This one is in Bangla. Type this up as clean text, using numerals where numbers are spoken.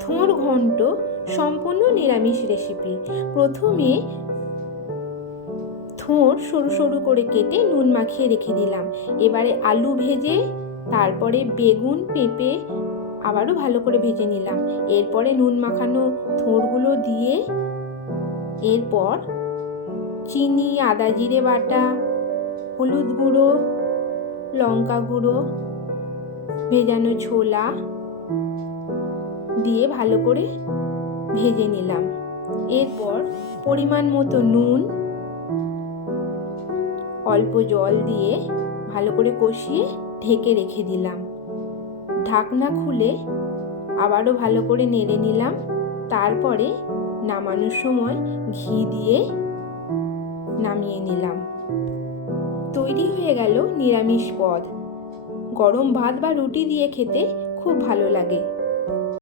থোড় ঘন্ট সম্পূর্ণ নিরামিষ রেসিপি। প্রথমে থোড় সরু সরু করে কেটে নুন মাখিয়ে রেখে দিলাম। এবারে আলু ভেজে, তারপরে বেগুন, পেঁপে আবারও ভালো করে ভেজে নিলাম। এরপরে নুন মাখানো থোড়গুলো দিয়ে, এরপর চিনি, আদা জিরে বাটা, হলুদ গুঁড়ো, লঙ্কা গুঁড়ো, ভেজানো ছোলা দিয়ে ভালো করে ভেজে নিলাম। এরপর পরিমাণ মতো নুন, অল্প জল দিয়ে ভালো করে কষিয়ে ঢেকে রেখে দিলাম। ঢাকনা খুলে আবারও ভালো করে নেড়ে নিলাম। তারপরে নামানোর সময় ঘি দিয়ে নামিয়ে নিলাম। তৈরি হয়ে গেল নিরামিষ পদ। গরম ভাত বা রুটি দিয়ে খেতে খুব ভালো লাগে।